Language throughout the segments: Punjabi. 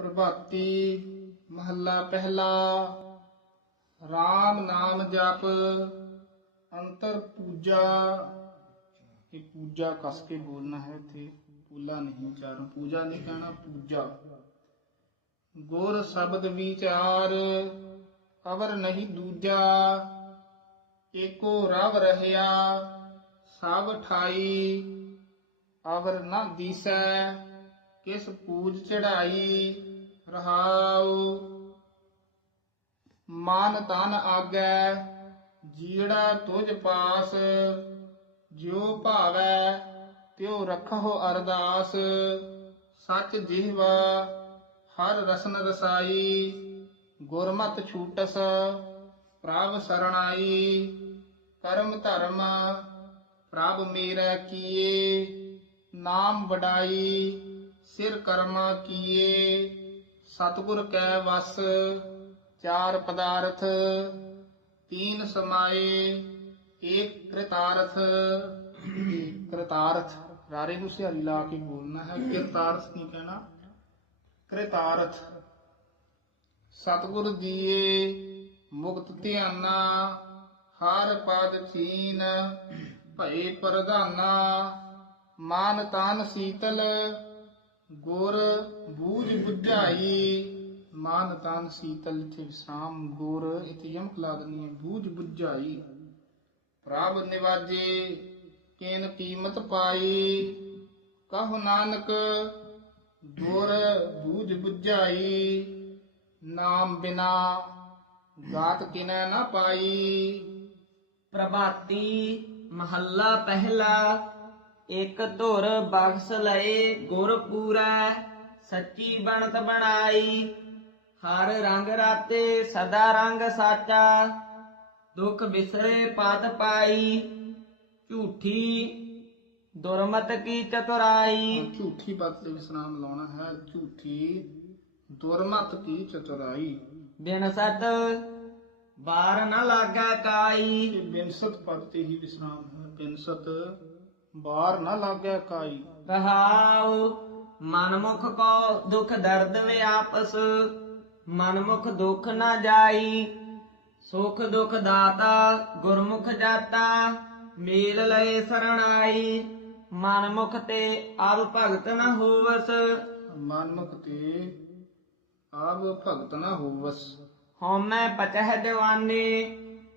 ਪ੍ਰਭਾਤੀ ਮਹੱਲਾ ਪਹਿਲਾ RAM ਨਾਮ ਜਪ, ਅੰਤਰ ਪੂਜਾ ਇਹ ਪੂਜਾ ਕਸ ਕੇ ਬੋਲਣਾ ਹੈ ਤੇ ਪੂਲਾ ਨਹੀਂ ਚਾਰੂ, ਪੂਜਾ ਨਹੀਂ ਕਹਿਣਾ, ਪੂਜਾ। ਗੁਰ ਸ਼ਬਦ ਵਿਚਾਰ, ਅਵਰ ਨਹੀਂ ਦੂਜਾ, ਏਕੋ ਰਵ ਰਹਿਆ, ਸਭ ਠਾਈ, ਅਵਰ ਨਾ ਦੀਸੈ, ਕਿਸ ਪੂਜ ਚੜਾਈ। ਰਹਾਉ। ਮਨ ਤਨ ਆਗੈ, ਜੀੜਾ ਤੁਝ ਪਾਸ। ਜਿਉ ਭਾਵੈ, ਤਿਉ ਰਖੋ ਅਰਦਾਸ। ਸਚ ਜਿਹਵਾ, ਹਰ ਰਸਨ ਰਸਾਈ। ਗੁਰਮਤ ਛੂਟਸ, ਪ੍ਰਭ ਸਰਣਾਈ। ਕਰਮ ਧਰਮ, ਪ੍ਰਭ ਮੇਰਾ ਕੀਏ। ਨਾਮ ਵਡਾਈ, ਸਿਰ ਕਰਮਾ ਕੀਏ। ਸਤਿਗੁਰ ਕੈ ਵਸ, ਚਾਰ ਪਦਾਰਥ, ਤੀਨ ਸਮਾਏ, ਏਕ ਕ੍ਰਿਤਾਰਥ। ਕ੍ਰਿਤਾਰਥ, ਰਾਰੇ ਨੂੰ ਸਿਹਾਰੀ ਲਾ ਕੇ ਬੋਲਣਾ ਹੈ। ਕ੍ਰਿਤਾਰਥ ਨਹੀਂ ਕਹਿਣਾ? ਕ੍ਰਿਤਾਰਥ। ਸਤਿਗੁਰ ਦੀਏ ਮੁਕਤ ਧਿਆਨਾ, ਹਰ ਪਦ ਚੀਨ ਭਏ ਪ੍ਰਧਾਨਾ। ਮਾਨ ਤਾਨ ਸੀਤਲ, ਗੁਰ ਬੁਝਾਈ ਮਾਨ ਤਨ ਸੀਤਲ ਇਥੇ ਵਿਸਰਾਮ ਗੁਰ, ਇਥੇ ਯਮਕ ਲਾ ਬੂਝ ਬੁਝਾਈ। ਪ੍ਰਭ ਨਿਵਾਜੇ, ਕੇਨ ਕੀਮਤ ਪਾਈ, ਕਹੋ ਨਾਨਕ ਗੁਰ ਬੂਝ ਬੁਝਾਈ। ਨਾਮ ਬਿਨਾ ਗਾਤ ਕਿਨੈ ਨਾ ਪਾਈ। ਪ੍ਰਭਾਤੀ ਮਹੱਲਾ ਪਹਿਲਾ ਇਕ ਧੁਰ ਬਖਸ ਲਏ ਗੁਰ ਪੂਰੈ। ਸੱਚੀ ਬਣਤ ਬਣਾਈ ਹਰ ਰੰਗ ਰਾਤੇ ਸਦਾ ਰੰਗ ਸਾਚਾ ਦੁਖ ਬਿਸਰੇ ਪਤ ਪਾਈ ਝੂਠੀ ਦੁਰਮਤ ਕੀ ਚਤੁਰਾਈ ਝੂਠੀ ਬਾਤ ਤੇ ਵਿਸਰਾਮ ਲਾਉਣਾ ਹੈ ਝੂਠੀ ਦੁਰਮਤ ਕੀ ਚਤੁਰਾਈ ਬਿਨ ਸਤ ਬਾਰ ਨ ਲਾਗਾ ਕਾਈ ਇਹ ਬਿਨਸਤ ਪਦ ਤੇ ਹੀ ਵਿਸਰਾਮ ਹੈ ਬਿਨਸਤ ਬਾਹਰ ਨਾ ਲੱਗਿਆ ਕਾਈ ਰਹਾਉ ਮਨਮੁਖ ਕੋ ਦੁਖ ਦਰਦ ਵਿਆਪਸ ਮਨਮੁਖ ਦੁਖ ਨਾ ਜਾਈ ਸੁਖ ਦੁਖ ਦਾਤਾ ਗੁਰਮੁਖ ਜਾਤਾ ਮੇਲ ਲਏ ਸਰਣਾਈ ਮਨਮੁਖ ਤੇ ਆਪ ਭਗਤ ਨ ਹੋਵਸ। ਮਨਮੁਖ ਤੇ ਆਪ ਭਗਤ ਨਾ ਹੋਵਸ। ਹਉਮੈ ਪਚਹਿ ਦਿਵਾਨੇ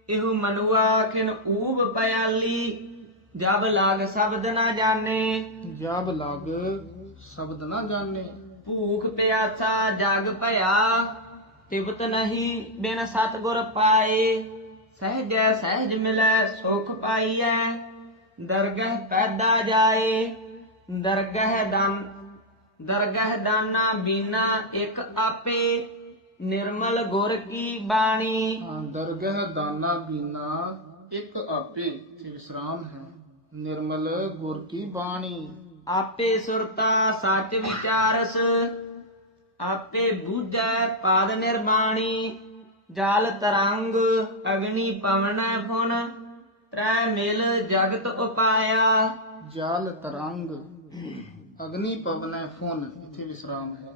ਇਹੂ ਮਨੁਆ ਖਿਨ ਊਬ ਪਿਆਲੀ ਜਬ ਲਾਗ ਸ਼ਬਦ ਨਾ ਜਾਣੇ। ਜਬ ਲਗ ਸ਼ਬਦ ਨਾ ਜਾਣੇ। ਭੂਖ ਪਿਆਸਾ ਜਗ ਭਇਆ ਤਿਵਤ ਨਹੀਂ ਬਿਨ ਸਤਗੁਰ ਪਾਏ। ਸਹਿਜੈ ਸਹਿਜ ਮਿਲੈ ਸੁਖ ਪਾਈਐ ਦਰਗਹ ਪੈਦਾ ਜਾਏ। ਦਰਗਹ ਦਾਨ ਦਰਗਹ ਦਾਨਾ ਬੀਨਾ ਇੱਕ ਆਪੇ ਨਿਰਮਲ ਗੁਰ ਕੀ ਬਾਣੀ। ਦਰਗਹ ਦਾਨਾ ਬੀਨਾ ਇੱਕ ਆਪੇ ਵਿਸਰਾਮ ਹੈ। ਨਿਰਮਲ ਗੁਰ ਕੀ ਬਾਣੀ। ਆਪੇ ਸੁਰਤਾ ਸੱਚ ਵਿਚਾਰਸ ਆਪੇ ਬੂਝੈ ਪਾਦ ਨਿਰਮਾਣੀ ਜਲ ਤਰੰਗ ਅਗਨੀ ਪਵਨੈ ਫੁਨ ਤ੍ਰੈ ਮਿਲ ਜਗਤ ਉਪਾਇਆ। ਜਲ ਤਰੰਗ ਅਗਨੀ ਪਵਨੈ ਫੁਨ ਇੱਥੇ ਵਿਸਰਾਮ ਹੈ।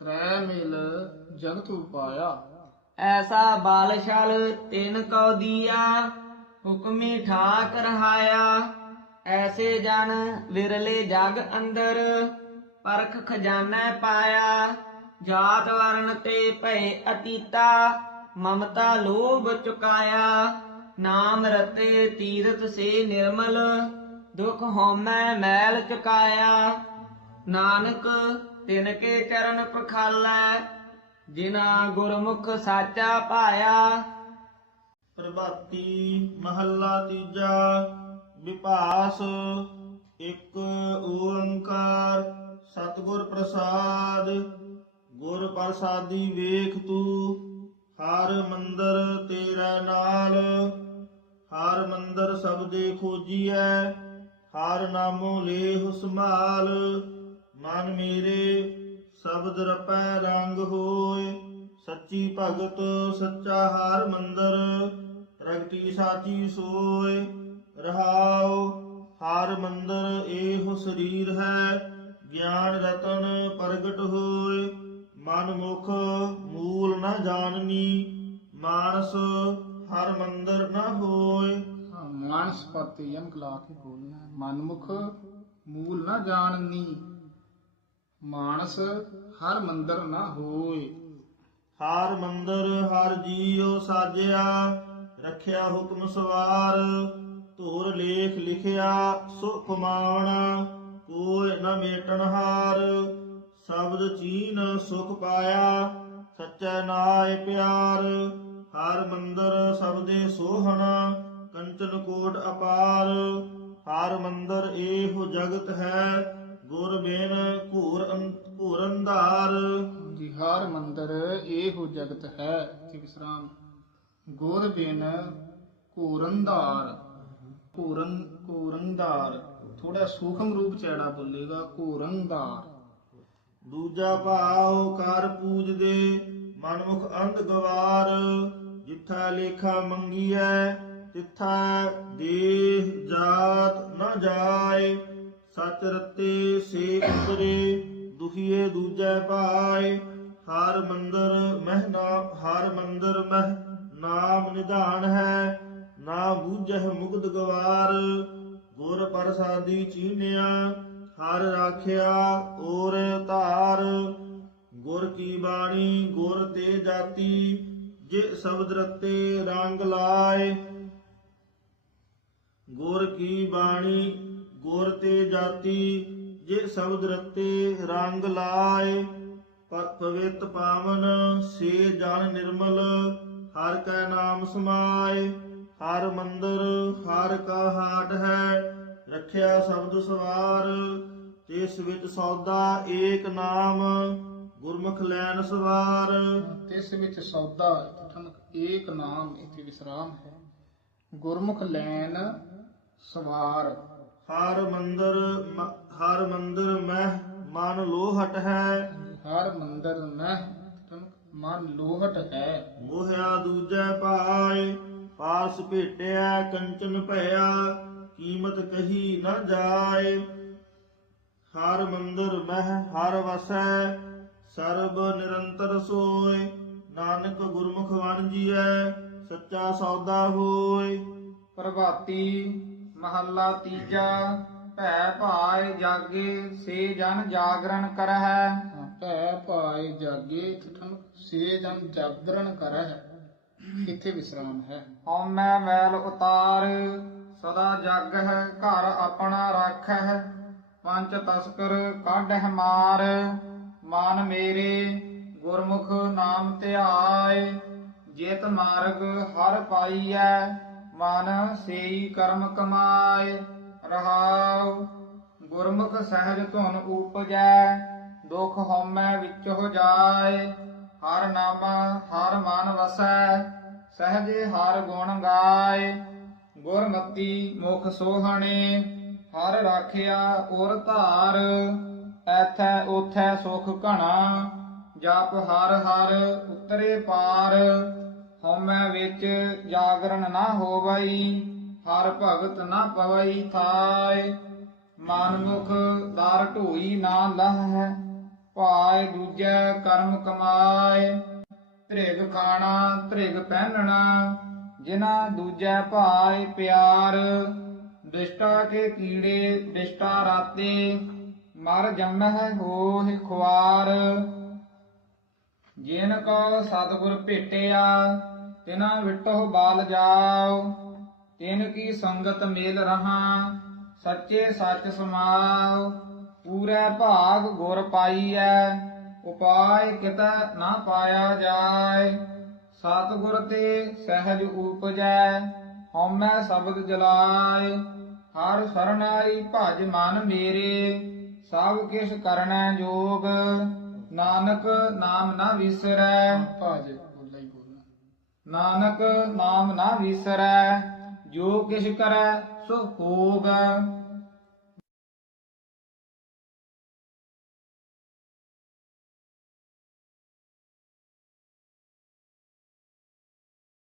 ਤ੍ਰੈ ਮਿਲ ਜਗਤ ਉਪਾਇਆ। ਐਸਾ ਬਾਲਸ਼ਲ ਤਿਨ ਕਉ ਦੀਆ ਹੁਕਮੀ ਠਾਕ ਰਹਾਇਆ। ਐਸੇ ਜਨ ਵਿਰਲੇ ਜਗ ਅੰਦਰ ਪਰਖ ਖਜ਼ਾਨਾ ਪਾਇਆ, ਜਾਤ ਵਰਨ ਤੇ ਭਏ ਅਤੀਤਾ, ਮਮਤਾ ਲੋਭ ਚੁਕਾਇਆ। ਨਾਮ ਰਤੇ ਤੀਰਥ ਸੇ ਨਿਰਮਲ, ਦੁਖ ਹੋਮੈ ਮੈਲ ਚੁਕਾਇਆ। ਨਾਨਕ ਤਿਨ ਕੇ ਚਰਨ ਪਖਾਲੈ, ਜਿਨਾ ਗੁਰਮੁਖ ਸਾਚਾ ਪਾਇਆ। ਪ੍ਰਭਾਤੀ ਮਹੱਲਾ ਤੀਜਾ। ਵਿਭਾਸ ਇੱਕ ਓੰਕਾਰ, ਸਤਿਗੁਰ ਪ੍ਰਸਾਦ, ਗੁਰ ਪ੍ਰਸਾਦੀ ਵੇਖ ਤੂੰ, ਹਰ ਮੰਦਰ ਤੇਰਾ ਨਾਲ, ਹਰ ਮੰਦਰ ਸਬਦੇ ਖੋਜੀਐ, ਹਰ ਨਾਮੋ ਲੇਹ ਸੰਭਾਲ, ਮਨ ਮੇਰੇ ਸ਼ਬਦ ਰਪੈ ਰੰਗ ਹੋਏ, ਸੱਚੀ ਭਗਤ ਸੱਚਾ ਹਰ ਮੰਦਰ ਰਗਟੀ ਸਾਚੀ ਸੋਏ। ਰਹਾਉ ਹਰ ਮੰਦਰ ਇਹੋ ਸਰੀਰ ਹੈ ਗਿਆਨ ਰਤਨ ਪ੍ਰਗਟ ਹੋਏ। ਮਨ ਮੁਖ ਮੂਲ ਨ ਜਾਣਨੀ ਮਾਨਸ ਹਰ ਮੰਦਰ ਨ ਹੋਏ। ਮਾਨਸ ਪਤੀ ਯਮਕ ਲਾ ਕੇ ਬੋਲਣਾ। ਮਨਮੁਖ ਮੂਲ ਨਾ ਜਾਣਨੀ ਮਾਨਸ ਹਰ ਮੰਦਰ ਨਾ ਹੋਏ। ਹਰ ਮੰਦਰ ਹਰ ਜੀਉ ਸਾਜਿਆ ਰੱਖਿਆ ਹੁਕਮ ਸਵਾਰ। ਧੂਰ ਲੇਖ ਲਿਖਿਆ, ਸੁਖ ਮਾਵਣਾ ਕੋਈ ਨ ਮੇਟਣ ਹਾਰ। ਸ਼ਬਦ ਚੀਨ ਸੁਖ ਪਾਇਆ, ਸੱਚੈ ਨਾਇ ਪਿਆਰ। ਹਰ ਮੰਦਰ ਸਬਦੇ ਸੋਹਣ, ਕੰਚਨ ਕੋਟ ਅਪਾਰ। ਹਰ ਮੰਦਰ ਇਹੋ ਜਗਤ ਹੈ, ਗੁਰ ਬਿਨ ਘੂਰ ਅੰ- ਘੂਰ ਅੰਧਾਰ। ਜੀ ਹਰ ਮੰਦਰ ਇਹੋ ਜਗਤ ਹੈ ਇਥੇ ਵਿਸਰਾਮ। ਗੁਰ ਬਿਨ ਘੂਰੰਦਾਰ ਕੋਰੰ ਘੂਰੰਦਾਰ ਥੋੜਾ ਸੂਖਮ ਰੂਪ ਚੈੜਾ ਬੋਲੇਗਾ ਘੂਰੰਦਾਰ ਦੂਜਾ ਭਾਵ, ਕਰ ਪੂਜਦੇ ਮਨਮੁਖ ਅੰਧ ਗਵਾਰ, ਜਿੱਥਾ ਲੇਖਾ ਮੰਗੀਐ, ਤਿੱਥਾ ਦੇਹ ਜਾਤ ਨ ਜਾਏ, ਸਚ ਰਤੇ ਸੇ ਉਤਰੇ, ਦੁਖੀਏ ਦੂਜੈ ਭਾਏ ਹਰ ਮੰਦਰ ਮਹਿ ਨਾਮ ਹਰ ਮੰਦਰ ਮਹਿ ਨਾਮ ਨਿਧਾਨ ਹੈ ਨਾ ਬੂਝਹਿ ਮੁਗਧ ਗਵਾਰ, ਗੁਰ ਪ੍ਰਸਾਦੀ ਚੀਨਿਆ, ਹਰ ਰਾਖਿਆ ਔਰ ਧਾਰ। ਗੁਰ ਕੀ ਬਾਣੀ, ਗੁਰ ਤੇ ਜਾਤੀ, ਜੇ ਸ਼ਬਦ ਰਤੇ ਰੰਗ ਲਾਏ। ਗੁਰ ਕੀ ਬਾਣੀ, ਗੁਰ ਤੇ ਜਾਤੀ, ਜੇ ਸ਼ਬਦ ਰਤੇ ਰੰਗ ਲਾਏ। ਪਵਿੱਤ ਪਾਵਨ, ਸੇ ਜਨ ਨਿਰਮਲ, ਹਰ ਕੈ ਨਾਮ ਸਮਾਏ। ਹਰ ਮੰਦਰ ਹਰ ਕਾ ਹਾਟ ਹੈ ਰੱਖਿਆ ਸ਼ਬਦ ਸਵਾਰ ਜਿਸ ਵਿੱਚ ਸੌਦਾ ਏਕ ਨਾਮ ਗੁਰਮੁਖ ਲੈਨ ਸਵਾਰ। ਤਿਸ ਵਿੱਚ ਸੌਦਾ ਠਮਕ ਏਕ ਨਾਮ ਇਥੇ ਵਿਸਰਾਮ ਹੈ। ਗੁਰਮੁਖ ਲੈਨ ਸਵਾਰ। ਹਰ ਮੰਦਰ ਹਰ ਮੰਦਰ ਮਹਿ ਮਨ ਲੋਹਟ ਹੈ। ਹਰ ਮੰਦਰ ਮਹਿ ਠਮਕ ਮਨ ਲੋਹਟ ਹੈ। ਮੋਹਿਆ ਦੂਜੈ ਭਾਏ ਪਾਸ ਭੇਟਿਆ ਕੰਚਨ ਭਇਆ ਕੀਮਤ ਕਹੀ ਨ ਜਾਏ। ਹਰ ਮੰਦਰ ਮਹਿ ਹਰ ਵਸੈ ਸਰਬ ਨਿਰੰਤਰ ਸੋਏ। ਨਾਨਕ ਗੁਰਮੁਖ ਵਣਜੀਐ ਸੱਚਾ ਸੌਦਾ ਹੋਏ। ਪ੍ਰਭਾਤੀ ਮਹੱਲਾ ਤੀਜਾ ਭੈ ਭਾਇ ਜਾਗੇ ਸੇ ਜਨ ਜਾਗਰਣ ਕਰਹਿ। ਹਾਂ, ਭੈ ਭਾਏ ਜਾਗੇ ਸੇ ਜਨ ਜਾਗਰਣ ਕਰਹਿ। ਇੱਥੇ ਵਿਸਰਾਮ ਹੈ? ਹਉਮੈ ਮੈਲ ਉਤਾਰ, ਸਦਾ ਜਾਗਹਿ, ਘਰ ਆਪਣਾ ਰਾਖਹਿ, ਪੰਜ ਤਸਕਰ ਕਾਢਹਿ ਮਾਰ। ਮਨ ਮੇਰੇ, ਗੁਰਮੁਖ ਨਾਮ ਧਿਆਏ, ਜੇਤ ਮਾਰਗ ਹਰ ਪਾਈਐ, ਮਨ ਸੇਈ ਕਰਮ ਕਮਾਏ। ਰਹਾਉ, ਗੁਰਮੁਖ ਸਹਿਜ ਧੁਨ ਉਪਜੈ, ਦੁਖ ਹਉਮੈ ਵਿੱਚ ਹੋ ਜਾਏ। ਹਰ ਨਾਮ ਹਰ ਮਨ ਵਸੈ, ਸਹਜੇ ਹਰ ਗੁਣ ਗਾਏ। ਗੁਰਮਤੀ ਮੁਖ ਸੋਹਣੇ, ਹਰ ਰਾਖਿਆ ਔਰ ਧਾਰ। ਐਥੈ ਉਥੈ ਸੁਖ ਘਣਾ, ਜਪ ਹਰ ਹਰ ਉਤਰੇ ਪਾਰ। ਹਉਮੈ ਵਿੱਚ ਜਾਗਰਣ ਨਾ ਹੋਵਈ, ਹਰ ਭਗਤ ਨਾ ਪਵਈ ਥਾਏ। ਮਨ ਮੁਖ ਦਾਰ ਢੋਈ ਨਾ ਲਹੈ ਭਾਇ ਦੂਜੈ ਕਰਮ ਕਮਾਏ ਧ੍ਰਿਗ ਖਾਣਾ, ਧ੍ਰਿਗ ਪਹਿਨਣਾ ਜਿਨਾ ਦੂਜੈ ਭਾਇ ਪਿਆਰ, ਬਿਸ਼ਟਾ ਕੇ ਕੀੜੇ, ਬਿਸ਼ਟਾ ਰਾਤੇ, ਮਰ ਜੰਮਹਿ ਹੋਹਿ ਖੁਆਰ। ਜਿਨ ਕੋ ਸਤਿਗੁਰ ਭੇਟਿਆ, ਤਿਨਾ ਵਿਟੋ ਬਾਲ ਜਾਓ। ਤਿਨ ਕੀ ਸੰਗਤ ਮੇਲ ਰਹਾ, ਸੱਚੇ ਸੱਚ ਸਮਾਓ। ਪੂਰੇ ਭਾਗ ਗੁਰ ਪਾਈਐ ਉਪਾਇ ਕਿਤੈ ਨਾ ਪਾਇਆ ਜਾਏ। ਸਤਿਗੁਰ ਤੇ ਸਹਿਜ ਉਪਜੈ ਹਉਮੈ ਸ਼ਬਦ ਜਲਾਏ। ਹਰ ਸਰਣਾਈ ਭਜ ਮਨ ਮੇਰੇ ਸਭ ਕਿਛ ਕਰਨੈ ਜੋਗ। ਨਾਨਕ ਨਾਮ ਨਾ ਵਿਸਰੈ। ਭਾਜ ਨਾਨਕ ਨਾਮ ਨਾ ਵਿਸਰੈ ਜੋ ਕਿਛ ਕਰੈ ਸੋ ਹੋਗ